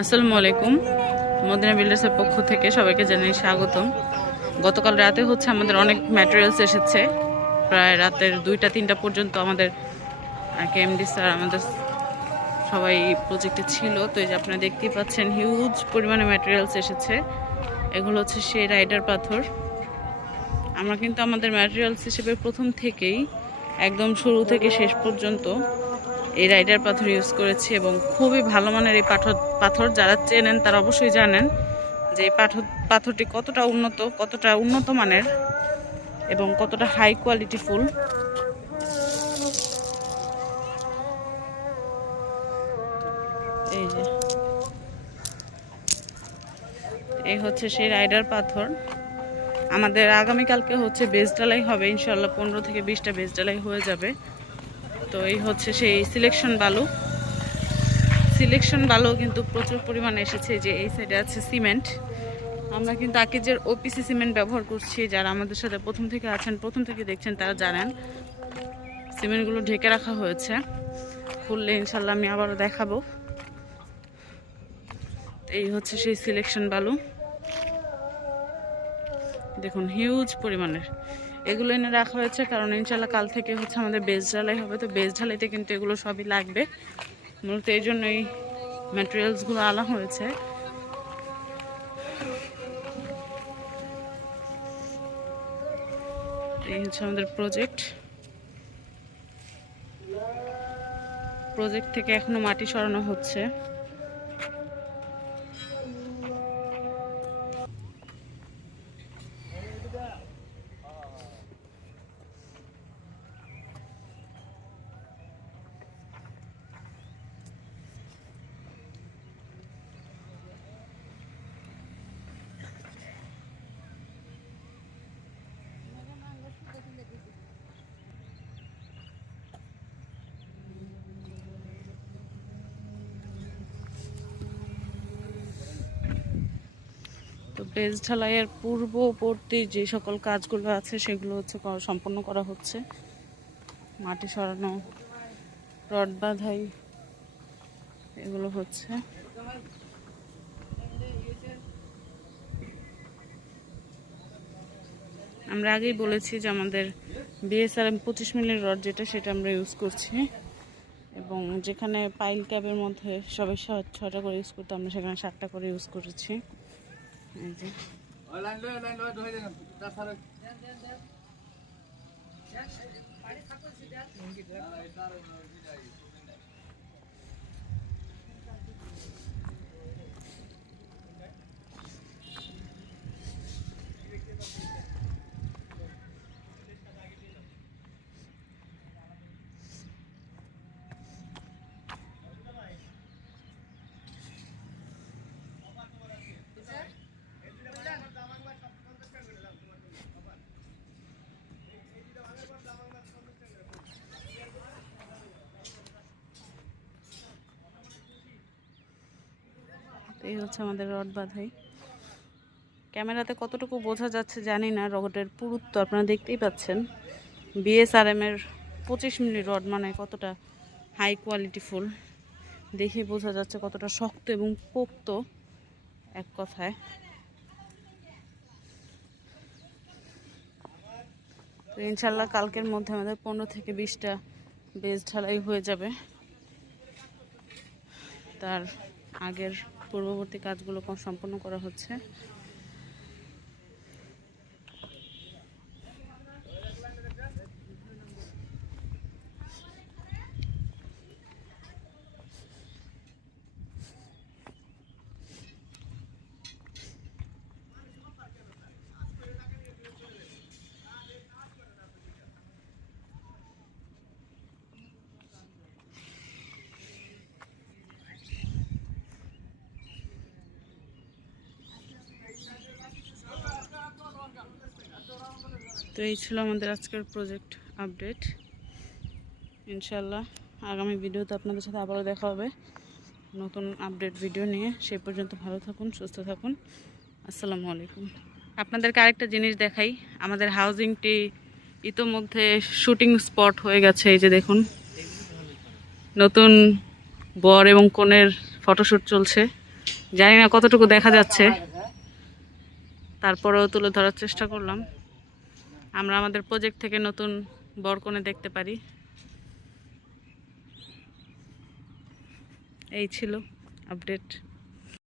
আসসালামু আলাইকুম। মদিনা বিল্ডার্সের পক্ষ থেকে সবাইকে জানাই স্বাগতম। গতকাল রাতে আমাদের অনেক ম্যাটেরিয়ালস এসেছে, প্রায় রাতের 2টা-3টা পর্যন্ত আমাদের কেএমডি স্যার আমাদের সবাই প্রজেক্টে ছিল। তো এই যে আপনারা দেখতেই পাচ্ছেন হিউজ পরিমাণে ম্যাটেরিয়ালস এসেছে। এগুলো হচ্ছে সেই রাইডার পাথর। আমরা কিন্তু আমাদের ম্যাটেরিয়ালস হিসেবে প্রথম থেকেই একদম শুরু থেকে শেষ পর্যন্ত এই রাইডার পাথর ইউজ করেছি এবং খুবই ভালো মানের এই পাথর যারা চেনেন তারা অবশ্যই জানেন যে এই পাথরটি কতটা উন্নত মানের এবং কতটা হাই কোয়ালিটি ফুল। এই যে এই হচ্ছে সেই রাইডার পাথর। আমাদের আগামীকালকে হচ্ছে বেজ ডালাই হবে, ইনশাল্লাহ 15 থেকে 20টা বেজ ডালাই হয়ে যাবে। তো এই হচ্ছে সেই সিলেকশন বালু কিন্তু প্রচুর পরিমাণে এসেছে। যে এই সাইডে আছে সিমেন্ট। আমরা কিন্তু আকিজের ওপিসি সিমেন্ট ব্যবহার করছি। যারা আমাদের সাথে প্রথম থেকে দেখছেন তারা জানেন। সিমেন্টগুলো ঢেকে রাখা হয়েছে, খুললে ইনশাল্লাহ আমি আবারও দেখাবো। এই হচ্ছে সেই সিলেকশন বালু, দেখুন হিউজ পরিমাণের। এগুলো এনে রাখা হয়েছে কারণ ইনশাল্লাহ কাল থেকে হচ্ছে আমাদের বেজ ঢালাই হবে। তো বেজ ঢালাইতে কিন্তু এগুলো সবই লাগবে, মূলত এই জন্য এই ম্যাটেরিয়ালসগুলো আনা হয়েছে। এই হচ্ছে আমাদের প্রজেক্ট থেকে এখনো মাটি সরানো হচ্ছে। তো বেজ ঢালাইয়ের পূর্ববর্তী যে সকল কাজগুলো আছে সেগুলো হচ্ছে সম্পন্ন করা হচ্ছে। মাটি সরানো, রড বাঁধাই, এগুলো হচ্ছে। আমরা আগেই বলেছি যে আমাদের বিএসআরএম 25 মিলির রড সেটা আমরা ইউজ করছি এবং যেখানে পাইল ক্যাবের মধ্যে সবাই 6টা করে ইউজ করতো, আমরা সেখানে 7টা করে ইউজ করেছি। এই যে এই হচ্ছে আমাদের রড বাঁধাই। ক্যামেরাতে কতটুকু বোঝা যাচ্ছে জানি না, রডের পুরুত্ব আপনারা দেখতেই পাচ্ছেন। বিএসআরএম এর 25 মিলি রড মানে কতটা হাই কোয়ালিটি ফুল, দেখে বোঝা যাচ্ছে কতটা শক্ত এবং পোক্ত এক কথায়। তো ইনশাল্লাহ কালকের মধ্যে আমাদের 15 থেকে 20টা বেজ ঢালাই হয়ে যাবে। তার আগের পূর্ববর্তী কাজগুলো সম্পন্ন করা হচ্ছে। তো এই ছিল আমাদের আজকের প্রজেক্ট আপডেট। ইনশাল্লাহ আগামী ভিডিওতে আপনাদের সাথে আবারও দেখা হবে নতুন আপডেট ভিডিও নিয়ে। সেই পর্যন্ত ভালো থাকুন, সুস্থ থাকুন। আসসালামু আলাইকুম। আপনাদেরকে আরেকটা জিনিস দেখাই, আমাদের হাউজিংটি ইতোমধ্যে শুটিং স্পট হয়ে গেছে। এই যে দেখুন, নতুন বর এবং কনের ফটোশ্যুট চলছে, জানি না কতটুকু দেখা যাচ্ছে, তারপরেও তুলে ধরার চেষ্টা করলাম। আমরা আমাদের প্রজেক্ট থেকে নতুন বরকনে দেখতে পারি। এই ছিল আপডেট।